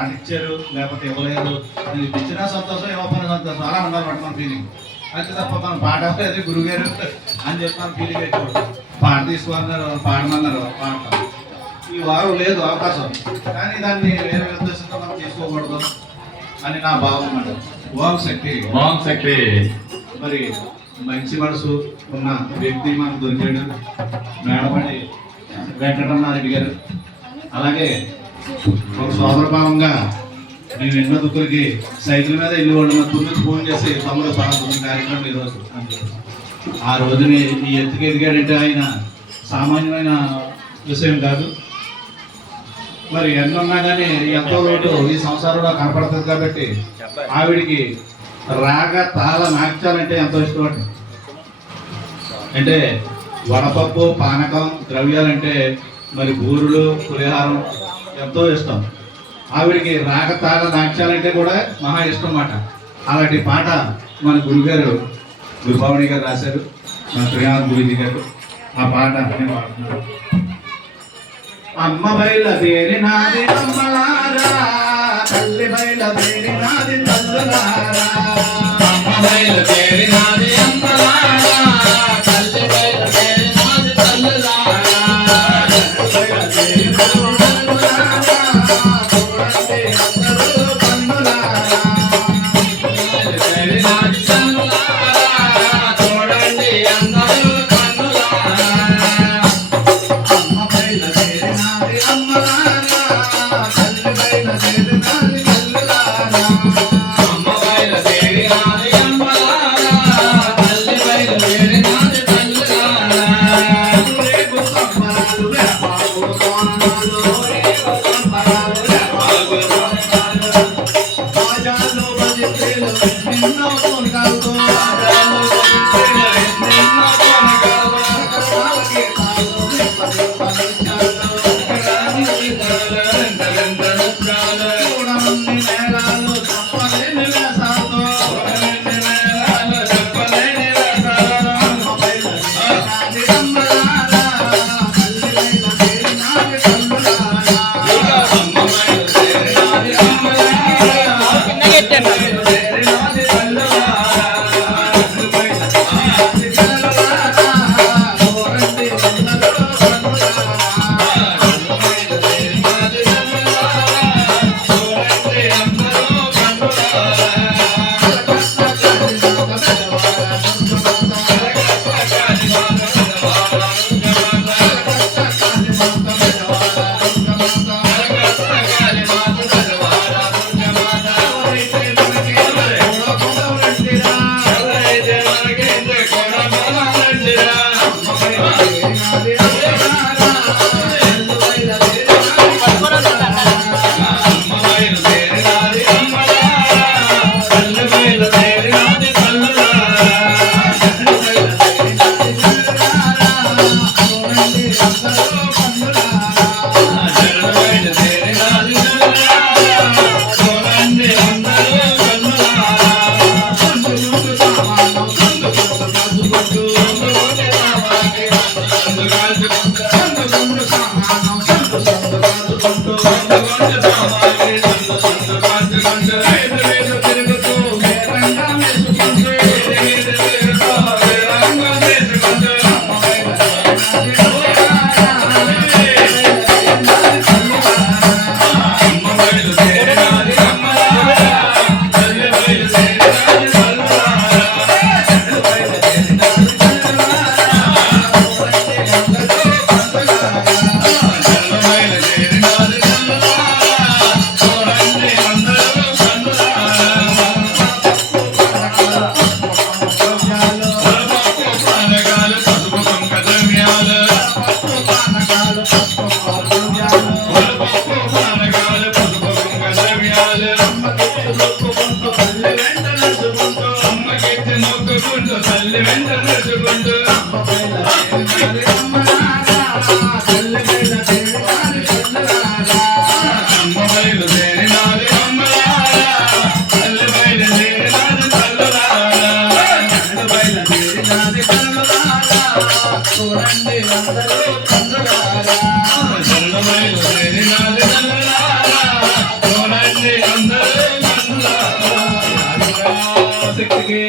పాట ఇచ్చారు లేకపోతే ఇవ్వలేదు, నేను ఇచ్చినా సంతోషం ఇవ్వకపోయినా సంతోషం అలా ఉండాలన్నమాట మన ఫీలింగ్. అయితే తప్ప మనం పాట అవ్వలేదు గురుగారు అని చెప్పి మన ఫీలింగ్ అయిపోవడం. పాట తీసుకున్నారు, పాడమన్నారు, పాడతాం. ఈ వారం లేదు అవకాశం, కానీ దాన్ని వేరే ఉద్దేశంతో మనం తీసుకోకూడదు అని నా భావం అన్నమాట. ఓం శక్తి. మరి మంచి మనసు ఉన్న వ్యక్తి మనకు దొరికాడు మేడపడి వెంకటరమణారెడ్డి గారు. అలాగే ఒక సోదరభావంగా నేను ఎన్నో దుక్కులకి సైకిల్ మీద ఇల్లు వాళ్ళు తుమ్మికి ఫోన్ చేసి తమ్ముడు పాల్గొన్న కార్యక్రమం ఈరోజు. ఆ రోజుని ఈ ఎత్తుకు ఎదిగాడంటే ఆయన సామాన్యమైన విషయం కాదు. మరి ఎన్నున్నా కానీ ఎంతో లోటు ఈ సంసారంలో కనపడుతుంది. కాబట్టి ఆవిడికి రాగ తాళ నాట్యాలంటే ఎంతో ఇష్టం అండి. అంటే వడపప్పు, పానకం, ద్రవ్యాలంటే మరి బూరులు, పులిహారం ఎంతో ఇష్టం. ఆవిడికి రాగ తాళ నాట్యాలంటే కూడా మహా ఇష్టం అన్నమాట. అలాంటి పాట మన గురుగారు గురుభావణి గారు రాశారు, మన శ్రీనాథ్ గురుజీ గారు. ఆ పాట నేను పాడుతున్నాను. అమ్మ బయలుదేరి నాది అమ్మలారా, తల్లి బయలుదేరి నాది తల్లులారా. అమ్మ బయలుదేరి నాది అమ్మలారా, తల్లి బయలుదేరి నాది తల్లులారా. పరాశక్తికి